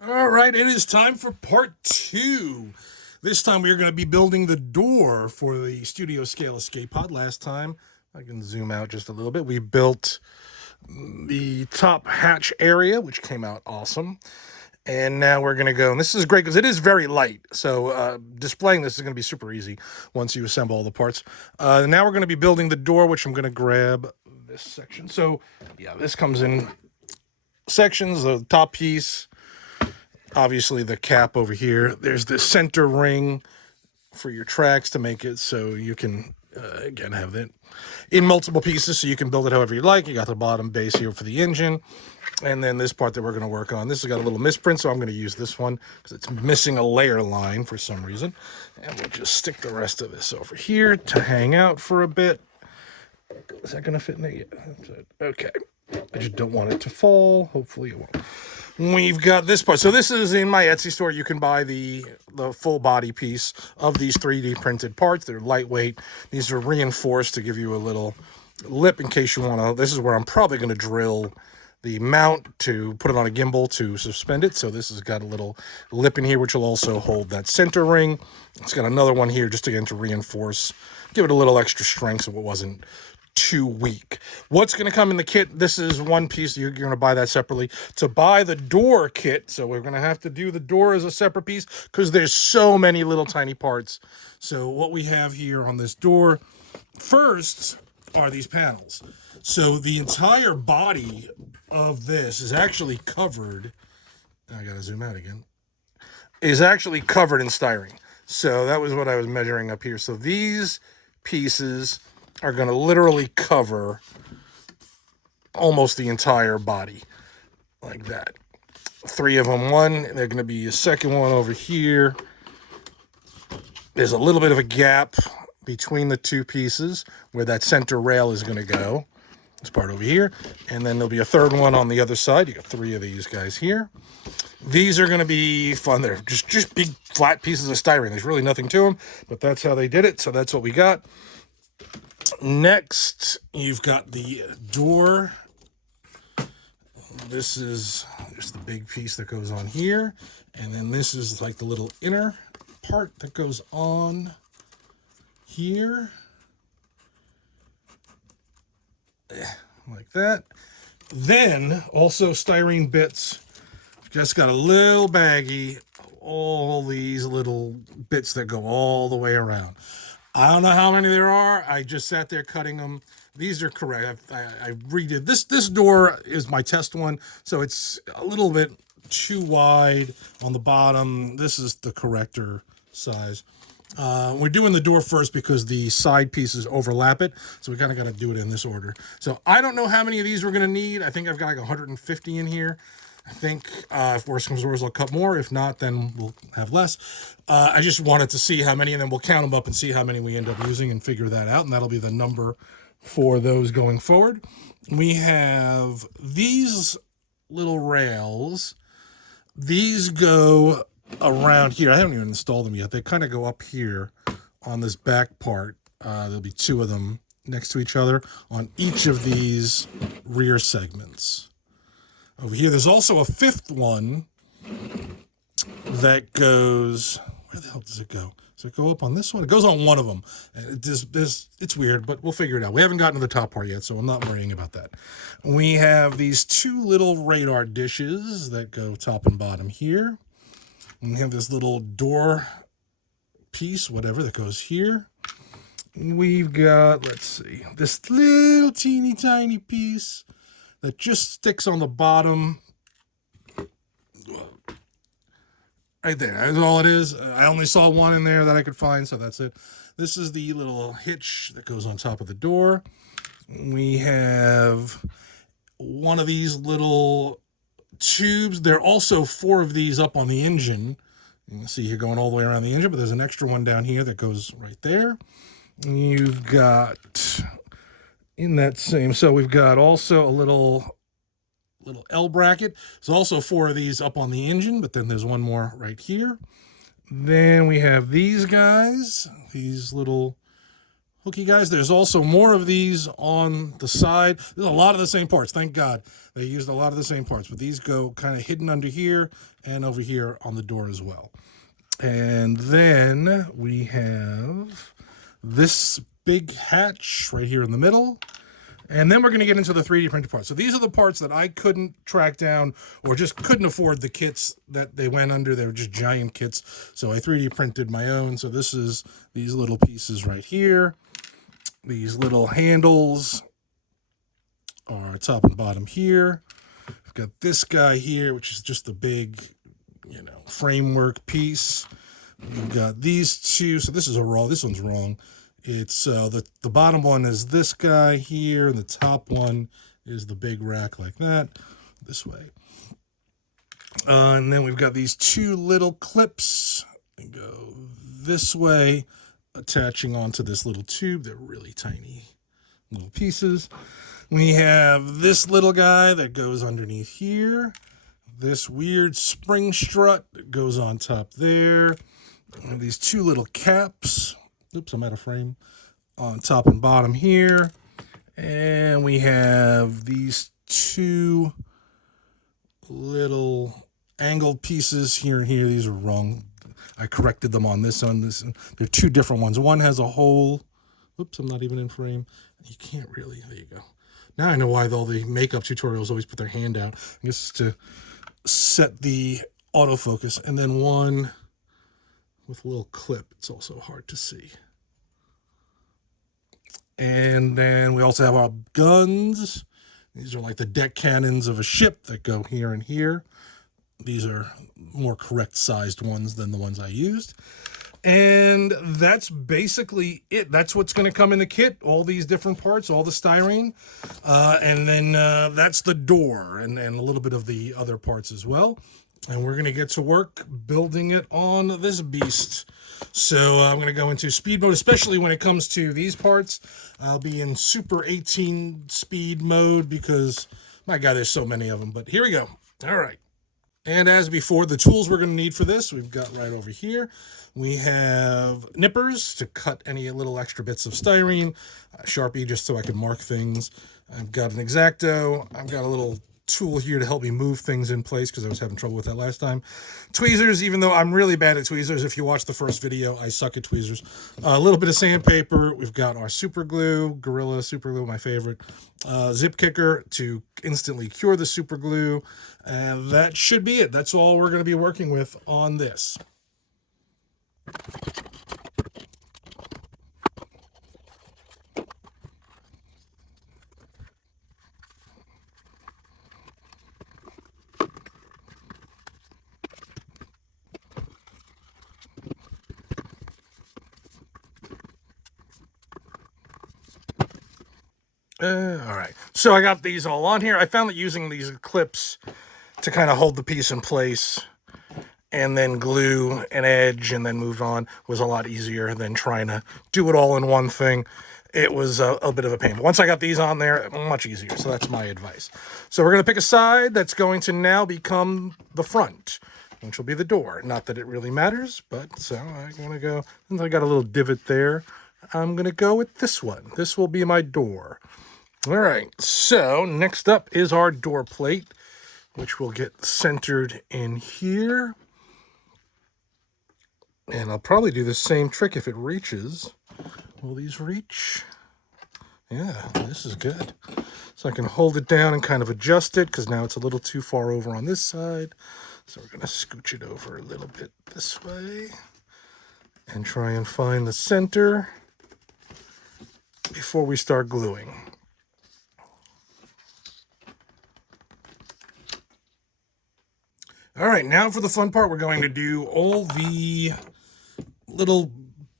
All right, it is time for part two. This time we are going to be building the door for the studio scale escape pod. Last time, I can zoom out just a little bit, we built the top hatch area, which came out awesome. And now we're going to go, and this is great because it is very light. So displaying this is going to be super easy once you assemble all the parts. Now we're going to be building the door, which I'm going to grab this section. So yeah, this comes in sections, the top piece, obviously the cap over here. There's the center ring for your tracks to make it so you can, again, have it in multiple pieces so you can build it however you like. You got the bottom base here for the engine. And then this part that we're going to work on, this has got a little misprint, so I'm going to use this one because it's missing a layer line for some reason. And we'll just stick the rest of this over here to hang out for a bit. Is that going to fit in there? Yeah. Okay. I just don't want it to fall. Hopefully it won't. We've got this part. So this is in my Etsy store. You can buy the full body piece of these 3D printed parts. They're lightweight. These are reinforced to give you a little lip in case you want to. This is where I'm probably going to drill the mount to put it on a gimbal to suspend it. So this has got a little lip in here, which will also hold that center ring. It's got another one here just again to reinforce, give it a little extra strength so it wasn't too weak. What's going to come in the kit? This is one piece. You're going to buy that separately. To buy the door kit, so we're going to have to do the door as a separate piece because there's so many little tiny parts. So what we have here on this door, first are these panels. So the entire body of this is actually covered. I got to zoom out again. Is actually covered in styrene. So that was what I was measuring up here. So these pieces are going to literally cover almost the entire body like that. 3 of them. One, they're going to be a second one over here. There's a little bit of a gap between the two pieces where that center rail is going to go. This part over here. And then there'll be a third one on the other side. You got 3 of these guys here. These are going to be fun. They're just big flat pieces of styrene. There's really nothing to them, but that's how they did it. So that's what we got. Next, you've got the door. This is just the big piece that goes on here. And then this is like the little inner part that goes on here. Like that. Then, also styrene bits. Just got a little baggie. All these little bits that go all the way around. I don't know how many there are. I just sat there cutting them. These are correct. I redid this. This door is my test one, so it's a little bit too wide on the bottom. This is the corrector size. We're doing the door first because the side pieces overlap it, so we kind of got to do it in this order. So I don't know how many of these we're going to need. I think I've got like 150 in here. I think if worse comes to worse, I'll cut more. If not, then we'll have less. I just wanted to see how many, and then we'll count them up and see how many we end up using and figure that out, and that'll be the number for those going forward. We have these little rails. These go around here. I haven't even installed them yet. They kind of go up here on this back part. There'll be 2 of them next to each other on each of these rear segments. Over here, there's also a 5th one that goes, where the hell does it go? Does it go up on this one? It goes on one of them. It's weird, but we'll figure it out. We haven't gotten to the top part yet, so I'm not worrying about that. We have these 2 little radar dishes that go top and bottom here. And we have this little door piece, whatever, that goes here. We've got, let's see, this little teeny tiny piece that just sticks on the bottom. Right there. That's all it is. I only saw one in there that I could find, so that's it. This is the little hitch that goes on top of the door. We have one of these little tubes. There are also 4 of these up on the engine. You can see here going all the way around the engine, but there's an extra one down here that goes right there. You've got in that same, so we've got also a little L bracket. There's also 4 of these up on the engine, but then there's one more right here. Then we have these guys, these little hooky guys. There's also more of these on the side. There's a lot of the same parts. Thank God they used a lot of the same parts, but these go kind of hidden under here and over here on the door as well. And then we have this big hatch right here in the middle. And then we're going to get into the 3D printed parts. So these are the parts that I couldn't track down or just couldn't afford the kits that they went under. They were just giant kits. So I 3D printed my own. So this is these little pieces right here. These little handles are top and bottom here. I've got this guy here, which is just the big, framework piece. We've got these two. So this is this one's wrong. It's the bottom one is this guy here, and the top one is the big rack like that, this way. And then we've got these two little clips that go this way, attaching onto this little tube. They're really tiny little pieces. We have this little guy that goes underneath here. This weird spring strut that goes on top there. And these two little caps. Oops, I'm out of frame. On top and bottom here. And we have these two little angled pieces here and here. These are wrong. I corrected them on this one. They're two different ones. One has a hole. Oops, I'm not even in frame. You can't really. There you go. Now I know why all the makeup tutorials always put their hand out. I guess it's to set the autofocus. And then one with a little clip. It's also hard to see. And then we also have our guns. These are like the deck cannons of a ship that go here and here. These are more correct sized ones than the ones I used. And that's basically it. That's what's going to come in the kit. All these different parts, all the styrene. And then that's the door and a little bit of the other parts as well. And we're going to get to work building it on this beast. So I'm going to go into speed mode, especially when it comes to these parts. I'll be in super 18 speed mode because, my God, there's so many of them. But here we go. All right. And as before, the tools we're going to need for this, we've got right over here. We have nippers to cut any little extra bits of styrene, Sharpie just so I can mark things. I've got an X-Acto. I've got a little tool here to help me move things in place because I was having trouble with that last time. Tweezers, even though I'm really bad at tweezers. If you watch the first video, I suck at tweezers. A little bit of sandpaper. We've got our super glue, Gorilla super glue, my favorite. Zip kicker to instantly cure the super glue. And that should be it. That's all we're going to be working with on this. All right, so I got these all on here. I found that using these clips to kind of hold the piece in place and then glue an edge and then move on was a lot easier than trying to do it all in one thing. It was a bit of a pain. But once I got these on there, much easier. So that's my advice. So we're going to pick a side that's going to now become the front, which will be the door. Not that it really matters, but so I'm going to go, since I got a little divot there, I'm going to go with this one. This will be my door. All right, so next up is our door plate, which will get centered in here. And I'll probably do the same trick if it reaches. Will these reach? Yeah, this is good. So I can hold it down and kind of adjust it because now it's a little too far over on this side. So we're going to scooch it over a little bit this way and try and find the center before we start gluing. All right, now for the fun part, we're going to do all the little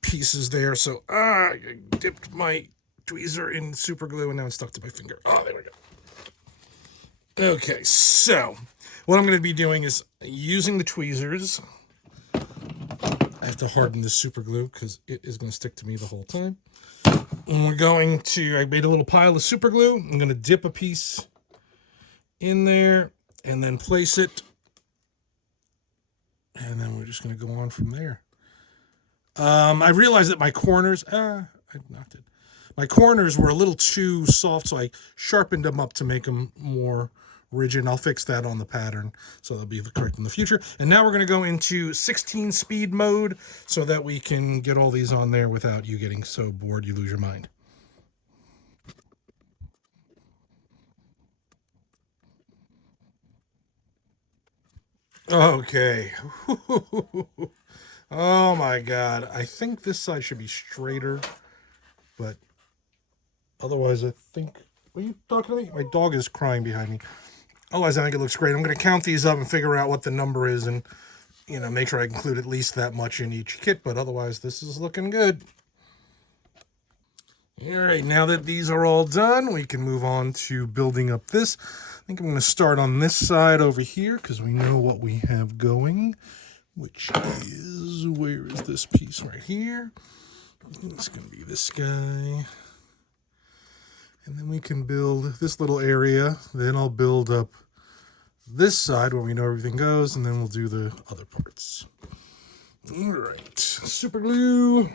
pieces there. So I dipped my tweezer in super glue and now it's stuck to my finger. Oh, there we go. Okay, so what I'm going to be doing is using the tweezers. I have to harden this super glue because it is going to stick to me the whole time. And we're going to, I made a little pile of super glue. I'm going to dip a piece in there and then place it. And then we're just going to go on from there. I realized that my corners, I knocked it. My corners were a little too soft, so I sharpened them up to make them more rigid. I'll fix that on the pattern, so they'll be correct in the future. And now we're going to go into 16 speed mode so that we can get all these on there without you getting so bored you lose your mind. Okay. Oh my god. I think this side should be straighter, but otherwise I think... Are you talking to me? My dog is crying behind me. Otherwise I think it looks great. I'm going to count these up and figure out what the number is and, you know, make sure I include at least that much in each kit, but otherwise this is looking good. All right, now that these are all done, we can move on to building up this. I think I'm going to start on this side over here because we know what we have going, which is, where is this piece right here? It's going to be this guy. And then we can build this little area. Then I'll build up this side where we know everything goes, and then we'll do the other parts. All right, super glue.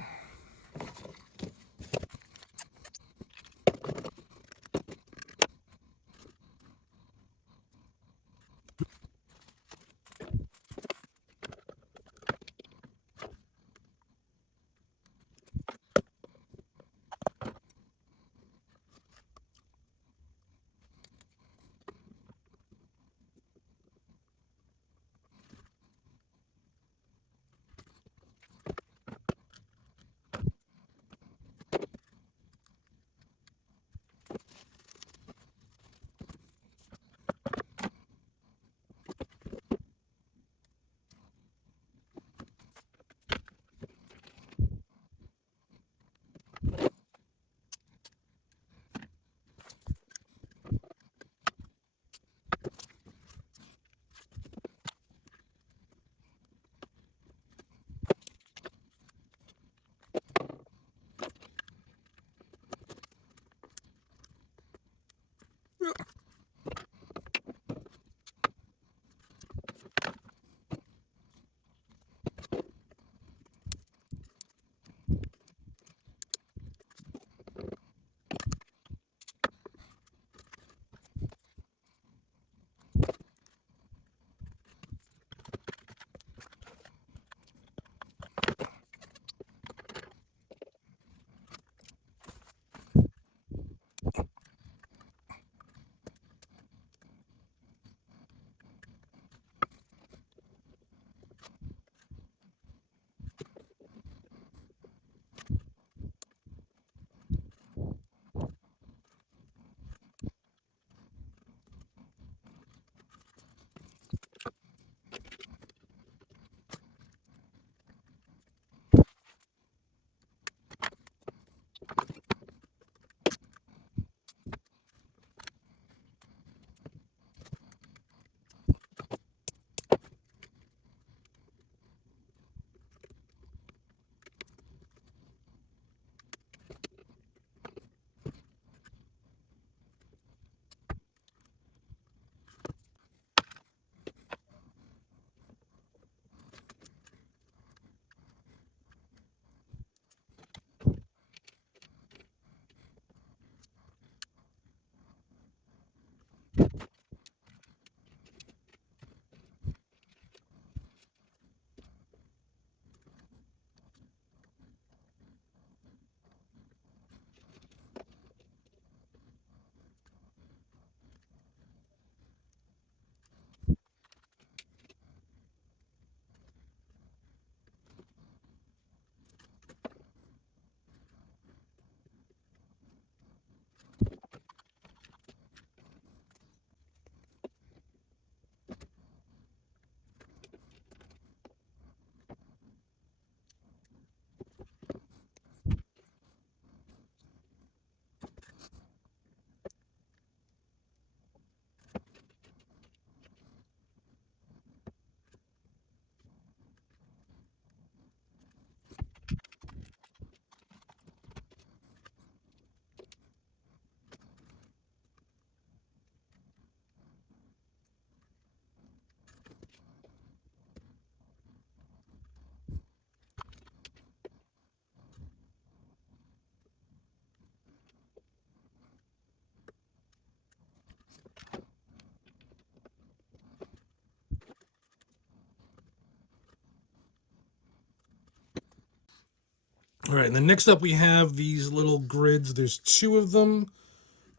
All right, and then next up we have these little grids. There's two of them.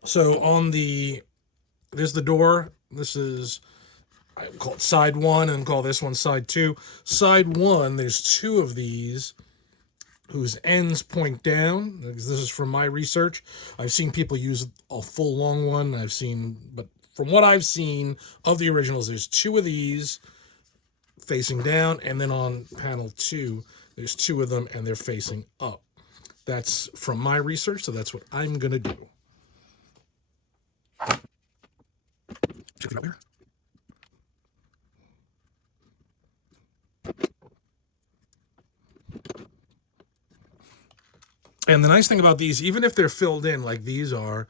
So there's the door. This is, I call it side one and call this one side two. Side one, there's two of these whose ends point down. This is from my research. I've seen people use a full long one. But from what I've seen of the originals, there's two of these facing down, and then on panel two, there's two of them and they're facing up. That's from my research, so that's what I'm gonna do. Check it out there. And the nice thing about these, even if they're filled in like these are,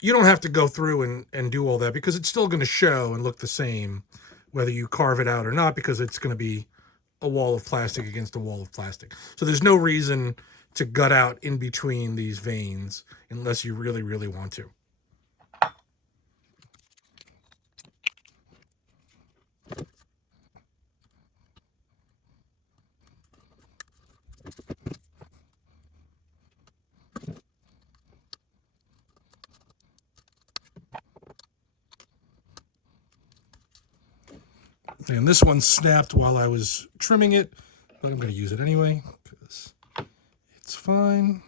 you don't have to go through and do all that, because it's still going to show and look the same whether you carve it out or not, because it's going to be a wall of plastic against a wall of plastic. So there's no reason to gut out in between these veins unless you really, really want to. And this one snapped while I was trimming it, but I'm going to use it anyway because it's fine.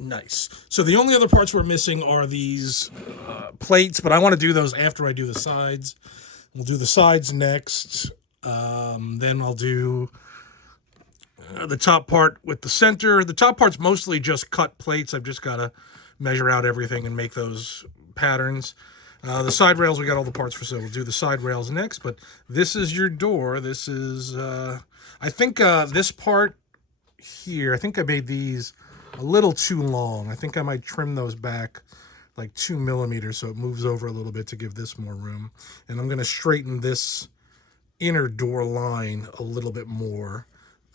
Nice. So the only other parts we're missing are these plates, but I want to do those after I do the sides. We'll do the sides next. Then I'll do the top part with the center. The top part's mostly just cut plates. I've just got to measure out everything and make those patterns. The side rails, we got all the parts for, so we'll do the side rails next. But this is your door. This is, I think this part here, I think I made these a little too long. I think I might trim those back like 2 millimeters so it moves over a little bit to give this more room. And I'm going to straighten this inner door line a little bit more.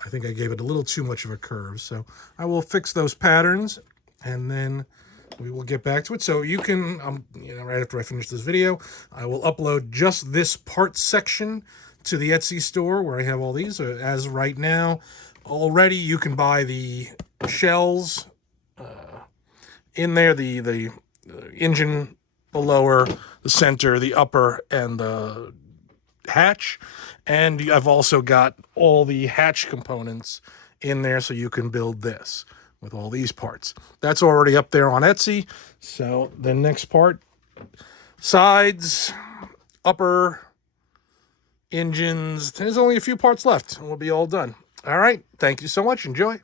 I think I gave it a little too much of a curve. So I will fix those patterns and then we will get back to it. So you can, right after I finish this video, I will upload just this part section to the Etsy store where I have all these. As right now, already you can buy the shells in there, the engine, the lower, the center, the upper, and the hatch. And I've also got all the hatch components in there so you can build this with all these parts. That's already up there on Etsy. So the next part, sides, upper, engines, there's only a few parts left and we'll be all done. All right, thank you so much. Enjoy.